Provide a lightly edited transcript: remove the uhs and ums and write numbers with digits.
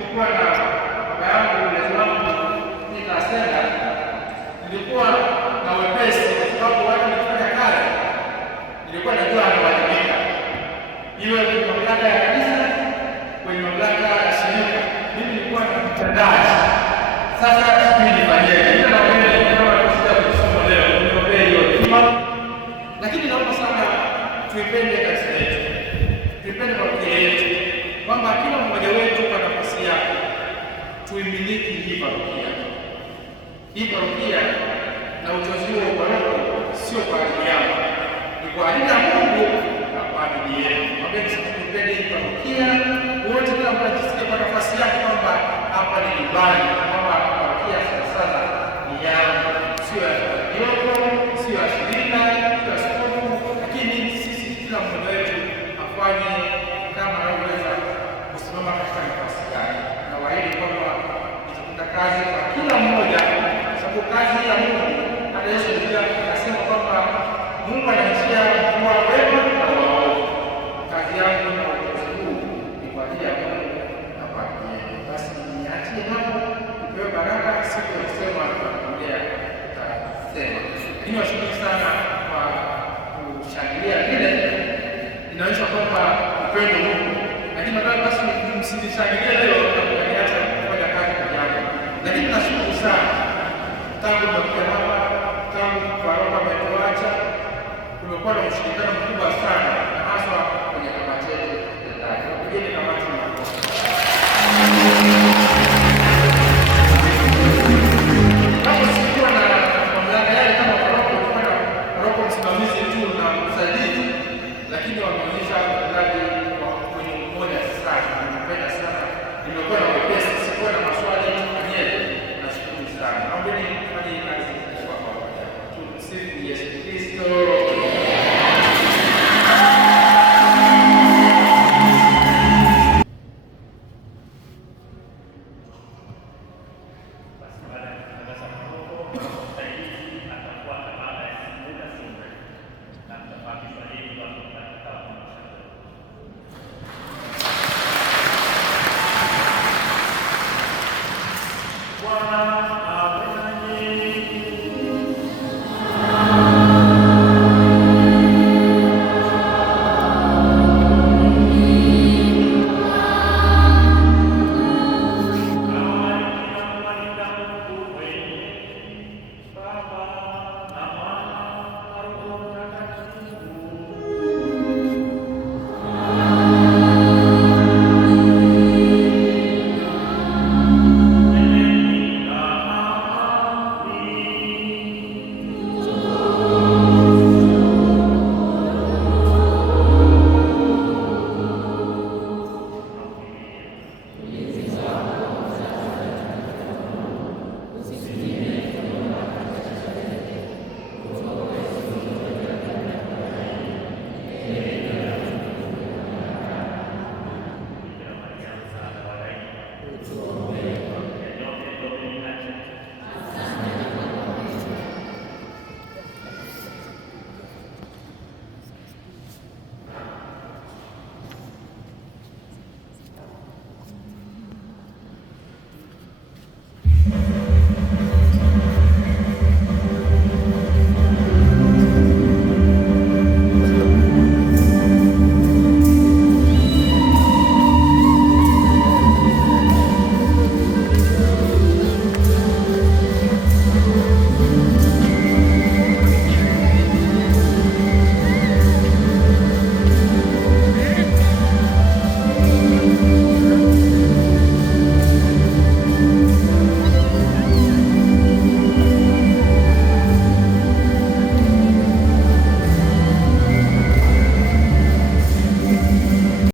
nilipokuwa na baba yangu mlezi wangu nikasema, nilikuwa na wepesi kwa sababu watu nikifanya kazi nilikuwa najua anawajibika, iwe kwenye mamlaka ya kanisa, kwenye mamlaka ya shirika. Mimi nilikuwa na mtendaji. Sasa mimi nifanyeje? Ndio na wewe kama tunasikia kusoma leo niombee hiyo hekima, lakini naomba sana tuipende kanisa letu, tuipende parokia yetu, kwamba kila mmoja wetu kwa nafasi yake tuimiliki hii parokia. Hii parokia na utozi huo wa paroko sio kwa ajili yako, ni kwa ajili ya Mungu na kwa ajili yetu. Mabeni sisi tuipende hii parokia wote, kila mmoja ajisikie kwa nafasi yake kwamba hapa ni nyumbani, kwamba parokia sana ni yangu, sio ya kidogo, sio ya shirika, sio ya skofu, lakini sisi kila mmoja wetu afanye kama anavyoweza kusimama katika nafasi yake. Na waahidi kwamba nitatenda kazi kwa kila mmoja, kwa sababu kazi ya Mungu, hata Yesu Biblia anasema kwamba Mungu anaishia kuwa wema na waovu. Kazi yangu na uongozi huu ni kwa ajili ya Mungu na kwa ajili yenu. Basi niachie hapo, nipewe baraka siku ya kusema tunaongea tutasema. Niwashukuru sana kwa kushangilia vile, inaonyesha kwamba upendo Mungu, lakini nataka basi msinishangilie leo na kuniacha kufanya kazi kwa yangu. Lakini nashukuru sana tangu nimekuja hapa, tangu paroko ametuacha, kumekuwa na ushirikiano